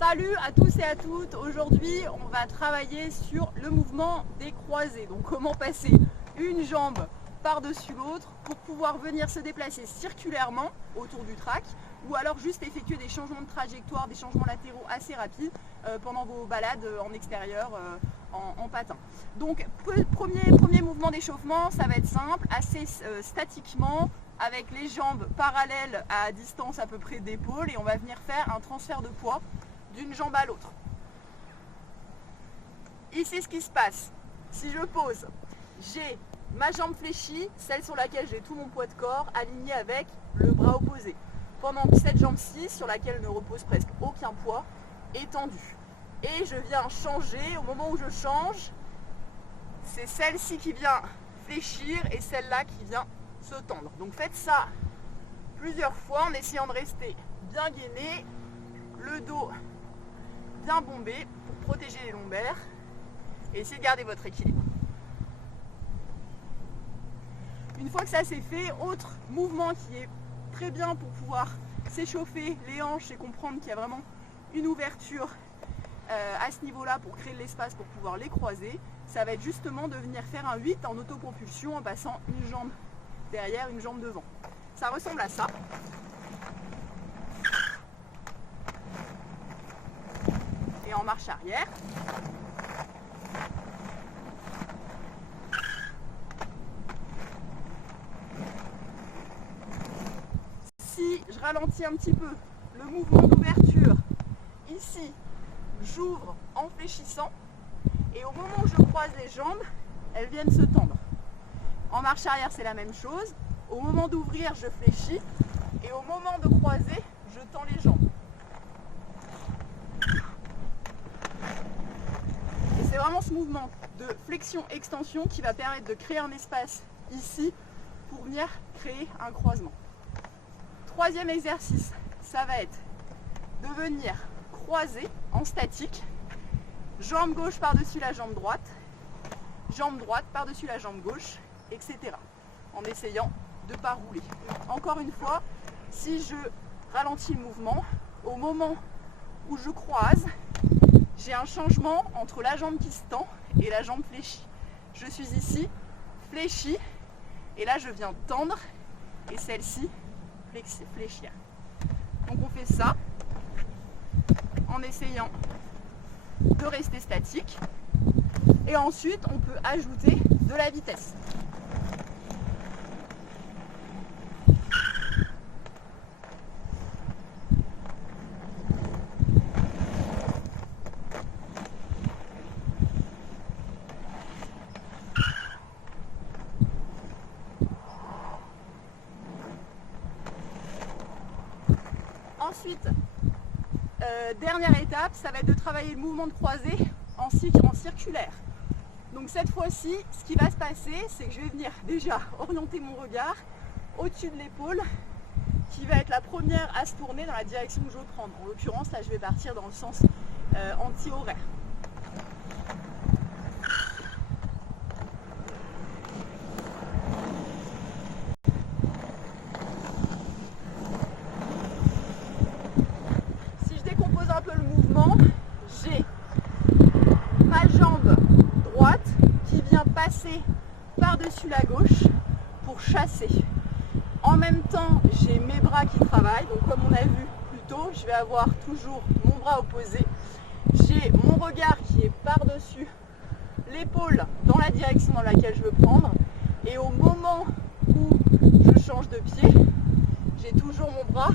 Salut à tous et à toutes, aujourd'hui on va travailler sur le mouvement des croisés. Donc comment passer une jambe par-dessus l'autre pour pouvoir venir se déplacer circulairement autour du track ou alors juste effectuer des changements de trajectoire, des changements latéraux assez rapides pendant vos balades en extérieur en patin. Donc premier mouvement d'échauffement, ça va être simple, assez statiquement, avec les jambes parallèles à distance à peu près d'épaule et on va venir faire un transfert de poids d'une jambe à l'autre. Ici ce qui se passe, si je pose, j'ai ma jambe fléchie, celle sur laquelle j'ai tout mon poids de corps aligné avec le bras opposé. Pendant que cette jambe-ci, sur laquelle ne repose presque aucun poids, est tendue. Et je viens changer, au moment où je change, c'est celle-ci qui vient fléchir et celle-là qui vient se tendre. Donc faites ça plusieurs fois en essayant de rester bien gainé, le dos bien bombé pour protéger les lombaires et essayer de garder votre équilibre. Une fois que ça c'est fait, autre mouvement qui est très bien pour pouvoir s'échauffer les hanches et comprendre qu'il y a vraiment une ouverture à ce niveau-là pour créer de l'espace pour pouvoir les croiser, ça va être justement de venir faire un 8 en autopropulsion en passant une jambe derrière, une jambe devant. Ça ressemble à ça. Et en marche arrière. Si je ralentis un petit peu le mouvement d'ouverture, ici, j'ouvre en fléchissant et au moment où je croise les jambes, elles viennent se tendre. En marche arrière, c'est la même chose. Au moment d'ouvrir, je fléchis et au moment de croiser, je tends les jambes. Et c'est vraiment ce mouvement de flexion-extension qui va permettre de créer un espace ici pour venir créer un croisement. Troisième exercice, ça va être de venir croiser en statique, jambe gauche par-dessus la jambe droite par-dessus la jambe gauche, etc. En essayant de ne pas rouler. Encore une fois, si je ralentis le mouvement, au moment où je croise, j'ai un changement entre la jambe qui se tend et la jambe fléchie. Je suis ici, fléchie, et là je viens tendre, et celle-ci, fléchir. Donc on fait ça en essayant de rester statique, et ensuite on peut ajouter de la vitesse. Ensuite, dernière étape, ça va être de travailler le mouvement de croisée en circulaire. Donc cette fois-ci, ce qui va se passer, c'est que je vais venir déjà orienter mon regard au-dessus de l'épaule, qui va être la première à se tourner dans la direction que je veux prendre. En l'occurrence, là, je vais partir dans le sens anti-horaire. Un peu le mouvement, j'ai ma jambe droite qui vient passer par-dessus la gauche pour chasser. En même temps, j'ai mes bras qui travaillent, donc comme on a vu plus tôt, je vais avoir toujours mon bras opposé. J'ai mon regard qui est par-dessus l'épaule dans la direction dans laquelle je veux prendre. Et au moment où je change de pied, j'ai toujours mon bras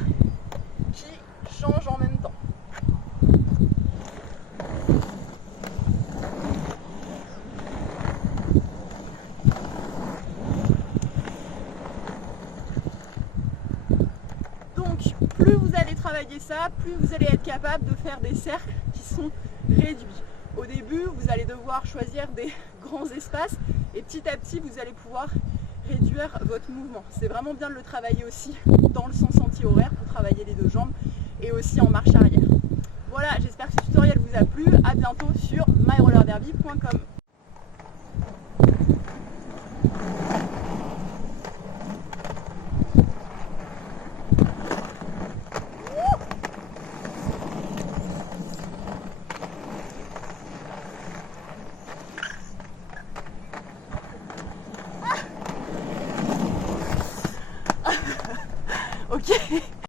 qui change en même temps. Plus vous allez travailler ça, plus vous allez être capable de faire des cercles qui sont réduits. Au début, vous allez devoir choisir des grands espaces et petit à petit, vous allez pouvoir réduire votre mouvement. C'est vraiment bien de le travailler aussi dans le sens anti-horaire pour travailler les deux jambes et aussi en marche arrière. Voilà, j'espère que ce tutoriel vous a plu. À bientôt sur myrollerderby.com. Ok.